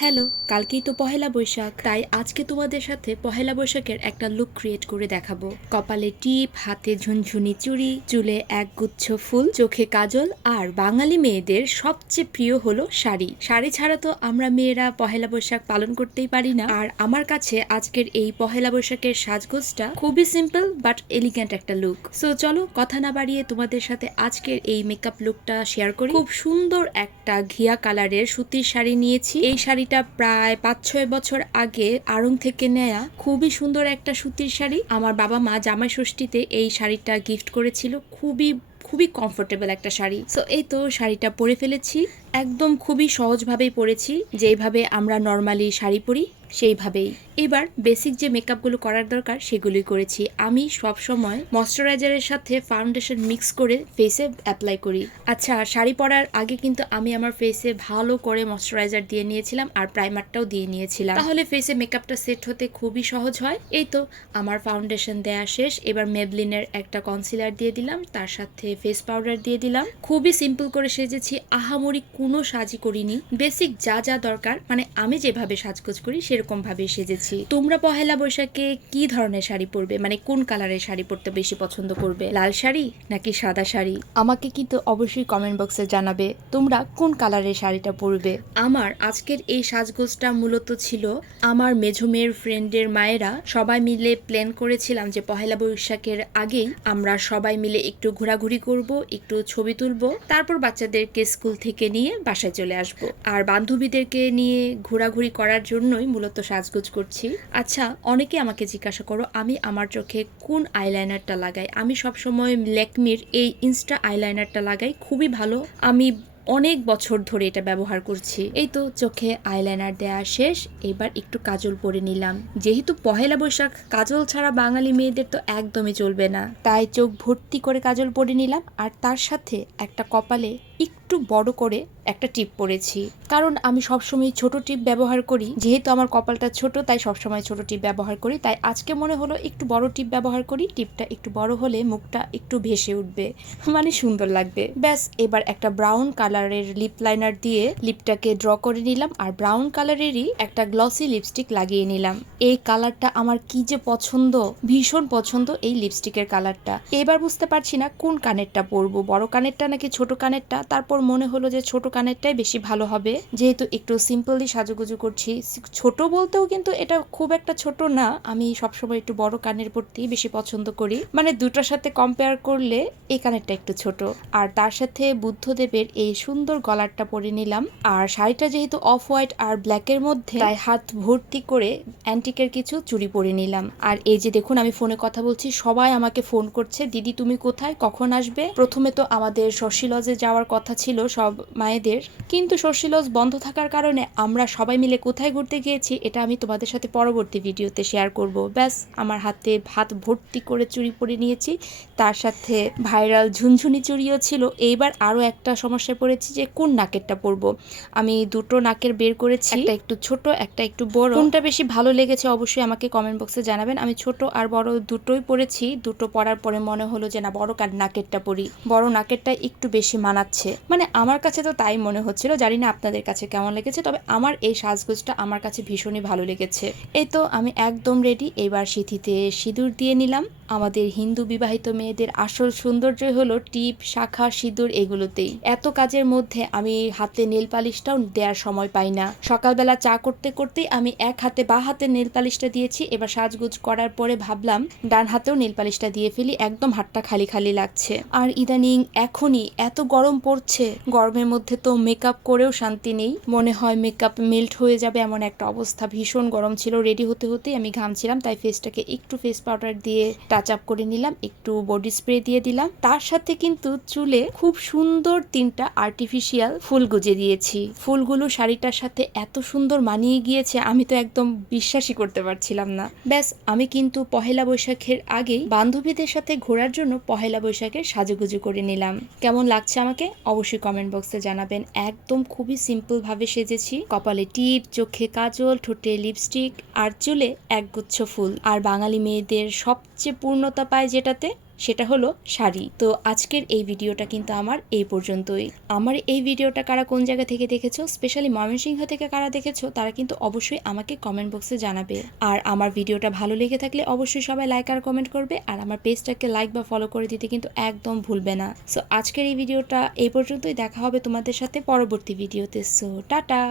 Hello, কালকেই তো পহেলা বৈশাখ, তাই আজকে তোমাদের সাথে পহেলা বৈশাখের একটা লুক ক্রিয়েট করে দেখাবো। কপালে টিপ, হাতে ঝুনঝুনি চুড়ি, চুলে একগুচ্ছ ফুল, চোখে কাজল, আর বাঙালি মেয়েদের সবচেয়ে প্রিয় হলো শাড়ি। শাড়ি ছাড়া তো আমরা মেয়েরা পহেলা বৈশাখ পালন করতেই পারি না। আর আমার কাছে আজকের এই পহেলা বৈশাখের সাজগোজটা খুবই সিম্পল বাট এলিগেন্ট একটা লুক। সো চলো কথা না বাড়িয়ে তোমাদের সাথে আজকের এই মেকআপ লুকটা শেয়ার করি। খুব সুন্দর একটা ঘিয়া কালারের সুতির শাড়ি নিয়েছি। এই শাড়িটা প্রায় ৫-৬ বছর আগে আড়ং থেকে নেয়া খুবই সুন্দর একটা সুতির শাড়ি। আমার বাবা মা জামাই ষষ্ঠীতে এই শাড়িটা গিফট করেছিল। খুবই খুবই কমফোর্টেবল একটা শাড়ি। সো এই তো শাড়িটা পরে ফেলেছি, একদম খুবই সহজভাবেই পরেছি, যেইভাবে আমরা নর্মালি শাড়ি পরি সেইভাবেই। এবার বেসিক যে মেকআপগুলো করার দরকার সেগুলোই করেছি। আমি সব সময় ময়শ্চারাইজারের সাথে ফাউন্ডেশন মিক্স করে ফেসে অ্যাপ্লাই করি। আচ্ছা, শাড়ি পরার আগে কিন্তু আমি আমার ফেসে ভালো করে ময়শ্চারাইজার দিয়ে নিয়েছিলাম আর প্রাইমারটাও দিয়ে নিয়েছিলাম, তাহলে ফেসে মেকআপটা সেট হতে খুবই সহজ হয়। এই তো আমার ফাউন্ডেশন দেয়া শেষ। এবার মেবলিনের একটা কনসিলার দিয়ে দিলাম, তার সাথে ফেস পাউডার দিয়ে দিলাম। খুবই সিম্পল করে সেজেছি, আহামরি কোনো সাজই করিনি। বেসিক যা যা দরকার, মানে আমি যেভাবে সাজগোজ করি সেরকম ভাবে সেজেছি। তোমরা পহেলা বৈশাখে কি ধরনের শাড়ি পরবে, মানে কোন কালারের শাড়ি পরতে বেশি পছন্দ করবে? লাল শাড়ি নাকি সাদা শাড়ি? আমাকে কিন্তু অবশ্যই কমেন্ট বক্সে জানাবে তোমরা কোন কালারের শাড়িটা পরবে। আমার আজকের এই সাজগোজটা মূলত ছিল আমার মেঝো মেয়ের ফ্রেন্ডের মায়েরা সবাই মিলে প্ল্যান করেছিলাম যে পহেলা বৈশাখের আগেই আমরা সবাই মিলে একটু ঘোরাঘুরি করব, একটু ছবি তুলবো, তারপর বাচ্চাদেরকে স্কুল থেকে নিয়ে বাসায় চলে আসব। আর বান্ধবীদেরকে নিয়ে ঘোরাঘুরি করার জন্যই মূলত সাজগোজ করছি। আচ্ছা, অনেকে আমাকে জিজ্ঞাসা করো আমি আমার চোখে কোন আইলাইনারটা লাগাই। আমি সবসময় ল্যাকমির এই ইনস্টা আইলাইনারটা লাগাই, খুবই ভালো। আমি অনেক বছর ধরে এটা ব্যবহার করছি। এই তো চোখে আইলাইনার দেয়া শেষ। এবার একটু কাজল পরে নিলাম। যেহেতু পহেলা বৈশাখ, কাজল ছাড়া বাঙালি মেয়েদের তো একদমই চলবে না, তাই চোখ ভর্তি করে কাজল পরে নিলাম। আর তার সাথে একটা কপালে একটু বড় করে একটা টিপ পরেছি, কারণ আমি সবসময় ছোট টিপ ব্যবহার করি। যেহেতু আমার কপালটা ছোট, তাই সবসময় ছোট টিপ ব্যবহার করি। তাই আজকে মনে হলো একটু বড় টিপ ব্যবহার করি। টিপটা একটু বড় হলে মুখটা একটু ভেসে উঠবে, মানে সুন্দর লাগবে। ব্যাস, এবার একটা ব্রাউন কালারের লিপ লাইনার দিয়ে লিপটাকে ড্র করে নিলাম, আর ব্রাউন কালারেরই একটা গ্লসি লিপস্টিক লাগিয়ে নিলাম। এই কালারটা আমার কি যে পছন্দ, ভীষণ পছন্দ এই লিপস্টিকের কালারটা। এবার বুঝতে পারছি না কোন কানেরটা পরবো, বড় কানেরটা নাকি ছোট কানেরটা। তারপর মনে হলো যে ছোট কানেরটাই বেশি ভালো হবে, যেহেতু একটু সিম্পলি সাজুগুজু করছি। ছোট বলতেও কিন্তু এটা খুব একটা ছোট না, আমি সবসময় একটু বড় কানের পরতেই বেশি পছন্দ করি। মানে দুটার সাথে কম্পেয়ার করলে এই কানেরটা একটু ছোট। আর তার সাথে বুদ্ধদেবের এই সুন্দর গলারটা পরে নিলাম। আর শাড়িটা যেহেতু অফ হোয়াইট আর ব্ল্যাকের মধ্যে, তাই হাত ভর্তি করে অ্যান্টিকের কিছু চুড়ি পরে নিলাম। আর এই যে দেখুন, আমি ফোনে কথা বলছি, সবাই আমাকে ফোন করছে, দিদি তুমি কোথায়, কখন আসবে। প্রথমে তো আমাদের শশী লজে যাওয়ার কথা ছিল সব মায়েদের, কিন্তু শশী লজ বন্ধ থাকার কারণে আমরা সবাই মিলে কোথায় ঘুরতে গিয়েছি এটা আমি তোমাদের সাথে পরবর্তী ভিডিওতে শেয়ার করব। ব্যাস, আমার হাতে হাত ভর্তি করে চুড়ি পরে নিয়েছি, তার সাথে ভাইরাল ঝুনঝুনি চুড়িও ছিল। এইবার আরও একটা সমস্যায় পড়েছি যে কোন নাকেরটা পরবো। আমি দুটো নাকের বের করেছি, একটা একটু ছোট, একটা একটু বড়। কোনটা বেশি ভালো লেগেছে অবশ্যই আমাকে কমেন্ট বক্সে জানাবেন। আমি ছোট আর বড় দুটোই পরেছি। দুটো পরার পরে মনে হলো যে না, বড় নাকেরটা পরি, বড় নাকেরটা একটু বেশি মানাচ্ছে। মানে আমার কাছে তো তাই মনে হচ্ছিল, জানি না আপনাদের কাছে কেমন লেগেছে, তবে আমার এই সাজগোজটা আমার কাছে ভীষণই ভালো লেগেছে। এই তো আমি একদম রেডি। এবার সিঁথিতে সিঁদুর দিয়ে নিলাম। আমাদের হিন্দু বিবাহিত মেয়েদের আসল সৌন্দর্যই হলো টিপ, শাখা, সিঁদুর, এগুলোতেই। এত কাজের মধ্যে আমি হাতে নেল পালিশটাও দেওয়ার সময় পাই না। সকালবেলা চা করতে করতেই আমি এক হাতে বা হাতে নেল পালিশটা দিয়েছি। এবার সাজগোজ করার পরে ভাবলাম ডান হাতেও নেল পালিশটা দিয়ে ফেলি, একদম হাতটা খালি খালি লাগছে। আর ইদানিং এখনই এত গরম পড়ছে, গরমের মধ্যে তো মেকআপ করেও শান্তি নেই, মনে হয় মেকআপ মেল্ট হয়ে যাবে এমন একটা অবস্থা। ভীষণ গরম ছিল, রেডি হতে হতেই আমি ঘামছিলাম। তাই ফেসটাকে একটু ফেস পাউডার দিয়ে টাচ আপ করে নিলাম, একটু বডি স্প্রে দিয়ে দিলাম। তার সাথে কিন্তু চুলে খুব সুন্দর 3টা আর্টিফিশিয়াল ফুল গুজে দিয়েছি। ফুলগুলো শাড়িটার সাথে এত সুন্দর মানিয়ে গিয়েছে, আমি তো একদম বিশ্বাসই করতে পারছিলাম না। ব্যাস, আমি কিন্তু পহেলা বৈশাখের আগেই বান্ধবীদের সাথে ঘোরার জন্য পহেলা বৈশাখের সাজুগুজু করে নিলাম। কেমন লাগছে আমাকে অবশ্যই কমেন্ট বক্সে জানাবেন। একদম খুবই সিম্পল ভাবে সেজেছি, কপালে টিপ, চোখে কাজল, ঠোঁটে লিপস্টিক, আর চুলে একগুচ্ছ ফুল। আর বাঙালি মেয়েদের সবচেয়ে পূর্ণতা পায় যেটাতে, সেটা হলো শাড়ি। তো আজকের এই ভিডিওটা কিন্তু আমার এই পর্যন্তই। আমার এই ভিডিওটা কারা কোন জায়গা থেকে দেখেছো, স্পেশালি ময়মনসিংহ থেকে কারা দেখেছো, তারা কিন্তু অবশ্যই আমাকে কমেন্ট বক্সে জানাবে। আর আমার ভিডিওটা ভালো লেগে থাকলে অবশ্যই সবাই লাইক আর কমেন্ট করবে, আর আমার পেজটাকে লাইক বা ফলো করে দিতে কিন্তু একদম ভুলবে না। সো আজকের এই ভিডিওটা এই পর্যন্তই, দেখা হবে তোমাদের সাথে পরবর্তী ভিডিওতে। So tata.